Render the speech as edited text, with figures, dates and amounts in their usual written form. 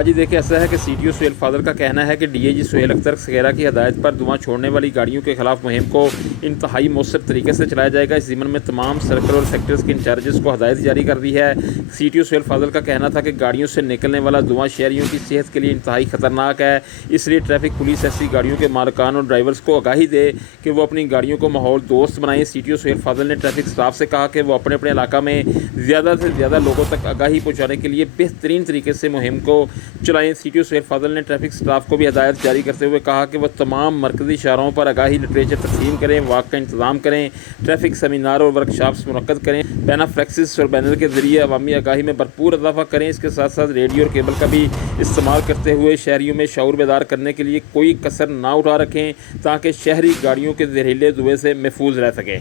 ہاں جی دیکھیں، ایسا ہے کہ سی ٹی او سہیل فاضل کا کہنا ہے کہ ڈی اے جی سہیل اختر سکیرا کی ہدایت پر دھواں چھوڑنے والی گاڑیوں کے خلاف مہم کو انتہائی مؤثر طریقے سے چلایا جائے گا۔ اس ضمن میں تمام سرکل اور سیکٹرز کے انچارجز کو ہدایت جاری کر دی ہے۔ سی ٹی او سہیل فاضل کا کہنا تھا کہ گاڑیوں سے نکلنے والا دھواں شہریوں کی صحت کے لیے انتہائی خطرناک ہے، اس لیے ٹریفک پولیس ایسی گاڑیوں کے مالکان اور ڈرائیورز کو آگاہی دے کہ وہ اپنی گاڑیوں کو ماحول دوست بنائیں۔ سی ٹی او سہیل فاضل نے ٹریفک اسٹاف سے کہا کہ وہ اپنے علاقہ میں زیادہ سے زیادہ لوگوں تک آگاہی پہنچانے کے لیے بہترین طریقے سے مہم کو چلائیں۔ سی ٹی او سہیل فاضل نے ٹریفک اسٹاف کو بھی ہدایت جاری کرتے ہوئے کہا کہ وہ تمام مرکزی شاہراہوں پر آگاہی لٹریچر تقسیم کریں، واک کا انتظام کریں، ٹریفک سیمینار اور ورکشاپس منعقد کریں، پینا فلیکسز اور بینر کے ذریعے عوامی آگاہی میں بھرپور اضافہ کریں۔ اس کے ساتھ ساتھ ریڈیو اور کیبل کا بھی استعمال کرتے ہوئے شہریوں میں شعور بیدار کرنے کے لیے کوئی کسر نہ اٹھا رکھیں تاکہ شہری گاڑیوں کے زہریلے دھوئیں سے محفوظ رہ سکیں۔